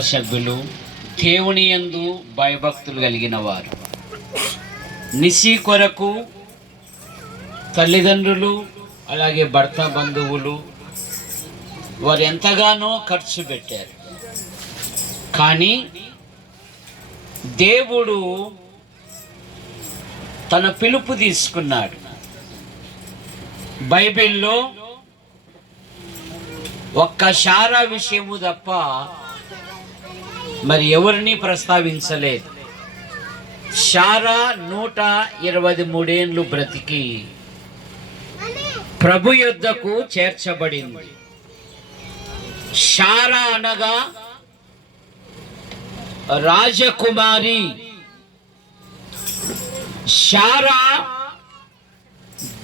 సభ్యులు దేవుని యందు భయభక్తులు కలిగిన వారు నిసి కొరకు తల్లిదండ్రులు అలాగే భర్త బంధువులు వారు ఎంతగానో ఖర్చు పెట్టారు. కానీ దేవుడు తన పిలుపు తీసుకున్నాడు. బైబిల్లో ఒక్క శారా విషయము తప్ప మరి ఎవరిని ప్రస్తావించలేదు. శారా 123 ఏళ్ళు బ్రతికి ప్రభు యొద్దకు చేర్చబడింది. శారా అనగా రాజకుమారి. శారా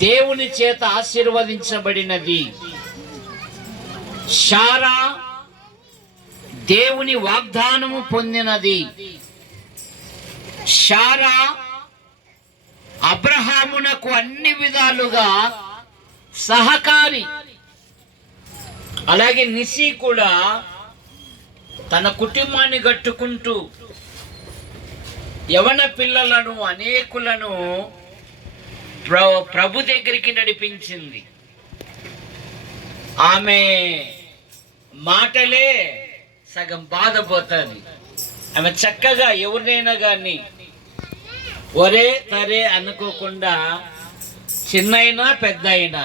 దేవుని చేత ఆశీర్వదించబడినది. శారా దేవుని వాగ్దానము పొందినది. శారా అబ్రహామునకు అన్ని విధాలుగా సహకారి. అలాగే నిసి కూడా తన కుటుంబాన్ని గట్టుకుంటూ యవన పిల్లలను అనేకులను ప్రభు దగ్గరికి నడిపించింది. ఆమె మాటలే సగం బాధపోతుంది. ఆమె చక్కగా ఎవరినైనా కానీ ఒరే తరే అనుకోకుండా చిన్నైనా పెద్ద అయినా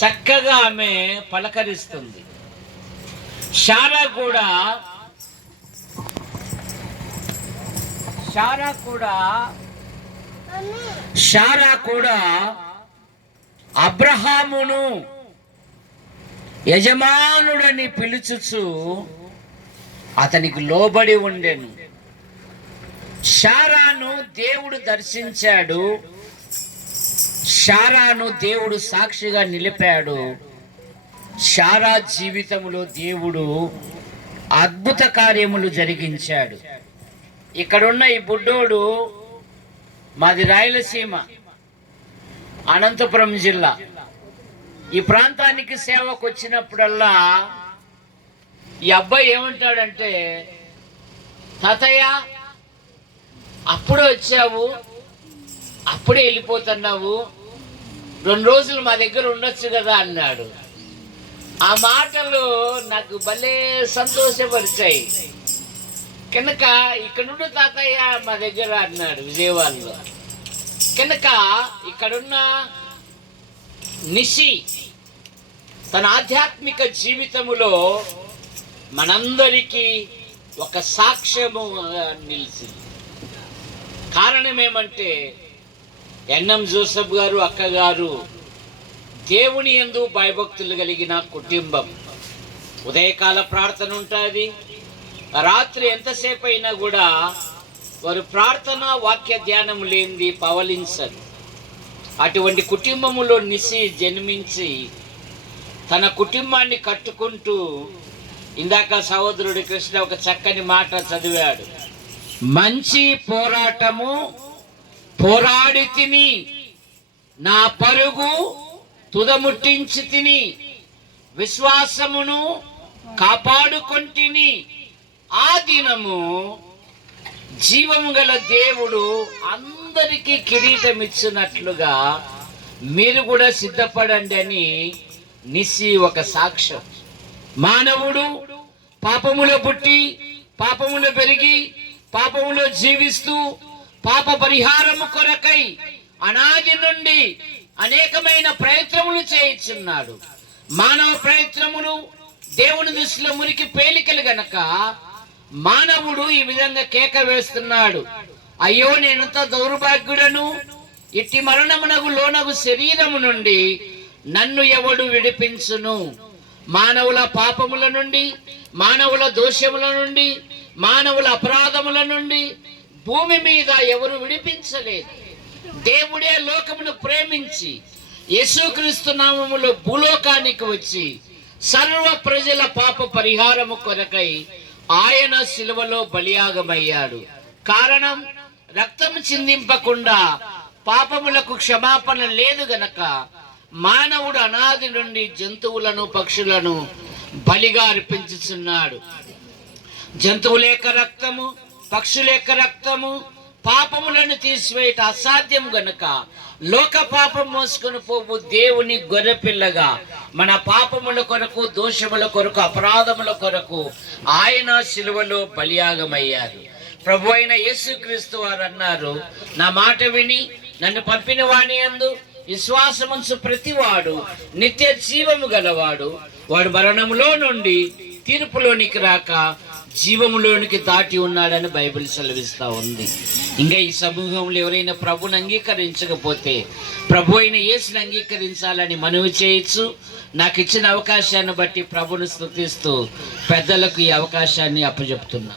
చక్కగా ఆమె పలకరిస్తుంది. శారా కూడా అబ్రహామును యజమానుడని పిలుచుచు అతనికి లోబడి ఉండెను. శారాను దేవుడు దర్శించాడు. శారాను దేవుడు సాక్షిగా నిలిపాడు. శారా జీవితంలో దేవుడు అద్భుత కార్యములు జరిగించాడు. ఇక్కడున్న ఈ బుడ్డోడు మాది రాయలసీమ, అనంతపురం జిల్లా. ఈ ప్రాంతానికి సేవకు వచ్చినప్పుడల్లా ఈ అబ్బాయి ఏమంటాడంటే, తాతయ్య అప్పుడే వచ్చావు, అప్పుడే వెళ్ళిపోతున్నావు, 2 రోజులు మా దగ్గర ఉండొచ్చు కదా అన్నాడు. ఆ మాటలు నాకు భలే సంతోషపరిచాయి. కనుక ఇక్కడున్న తాతయ్య మా దగ్గర అన్నాడు విజయవాడలో. కనుక ఇక్కడున్న నిసి తన ఆధ్యాత్మిక జీవితములో మనందరికీ ఒక సాక్ష్యము నిలిచింది. కారణం ఏమంటే, ఎన్ఎం జోసెఫ్ గారు అక్కగారు దేవుని యందు భయభక్తులు కలిగిన కుటుంబం. ఉదయకాల ప్రార్థన ఉంటుంది, రాత్రి ఎంతసేపు అయినా కూడా వారు ప్రార్థన వాక్య ధ్యానం లేనిది పవలించరు. అటువంటి కుటుంబములో నిసి జన్మించి తన కుటుంబాన్ని కట్టుకుంటూ, ఇందాక సహోదరుడి కృష్ణ ఒక చక్కని మాట చదివాడు. మంచి పోరాటము పోరాడి తిని, నా పరుగు తుదముట్టించి తిని, విశ్వాసమును కాపాడుకొంటిని. ఆ దినము జీవము గల దేవుడు అందరికీ కిరీటం ఇచ్చినట్లుగా మీరు కూడా సిద్ధపడండి అని నిసి ఒక సాక్ష్యం. మానవుడు పాపములో పుట్టి, పాపములో పెరిగి, పాపములో జీవిస్తూ పాప పరిహారము కొరకై అనాది నుండి అనేకమైన ప్రయత్నములు చేయుచున్నాడు. మానవ ప్రయత్నములు దేవుని దృష్టిలో మురికి పేలికలు గనక మానవుడు ఈ విధంగా కేక వేస్తున్నాడు, అయ్యో నేనంత దౌర్భాగ్యుడను, ఇట్టి మరణమునకు లోనగు శరీరము నుండి నన్ను ఎవడు విడిపించును? మానవుల పాపముల నుండి, మానవుల దోషముల నుండి, మానవుల అపరాధముల నుండి భూమి మీద ఎవరు విడిపించలేదు. దేవుడే లోకమును ప్రేమించి యేసుక్రీస్తు నామములో భూలోకానికి వచ్చి సర్వ ప్రజల పాప పరిహారము కొరకై ఆయన శిలువలో బలియాగమయ్యాడు. కారణం, రక్తము చిందింపకుండా పాపములకు క్షమాపణ లేదు గనక మానవుడు అనాది నుండి జంతువులను పక్షులను బలిగా అర్పించుచున్నాడు. జంతువుల యొక్క రక్తము, పక్షుల యొక్క రక్తము పాపములను తీసివేయట అసాధ్యం గనుక లోక పాపం మోసుకొని పోవు దేవుని గొర్రెపిల్లగా మన పాపముల కొరకు, దోషముల కొరకు, అపరాధముల కొరకు ఆయన సిలువలో బలియాగమయ్యారు. ప్రభు అయిన యేసుక్రీస్తు వారు అన్నారు, నా మాట విని నన్ను పంపిన వాని యందు విశ్వాసముంచు ప్రతివాడు నిత్య జీవము గలవాడు. వాడు మరణములో నుండి తీర్పులోనికి రాక జీవములోనికి దాటి ఉన్నాడని బైబిల్ సెలవిస్తూ ఉంది. ఇంకా ఈ సమూహంలో ఎవరైనా ప్రభుని అంగీకరించకపోతే ప్రభు అయిన యేసుని అంగీకరించాలని మనవి చేయొచ్చు. నాకు ఇచ్చిన అవకాశాన్ని బట్టి ప్రభుని స్తుతిస్తూ పెద్దలకు ఈ అవకాశాన్ని అప్పచెప్తున్నా.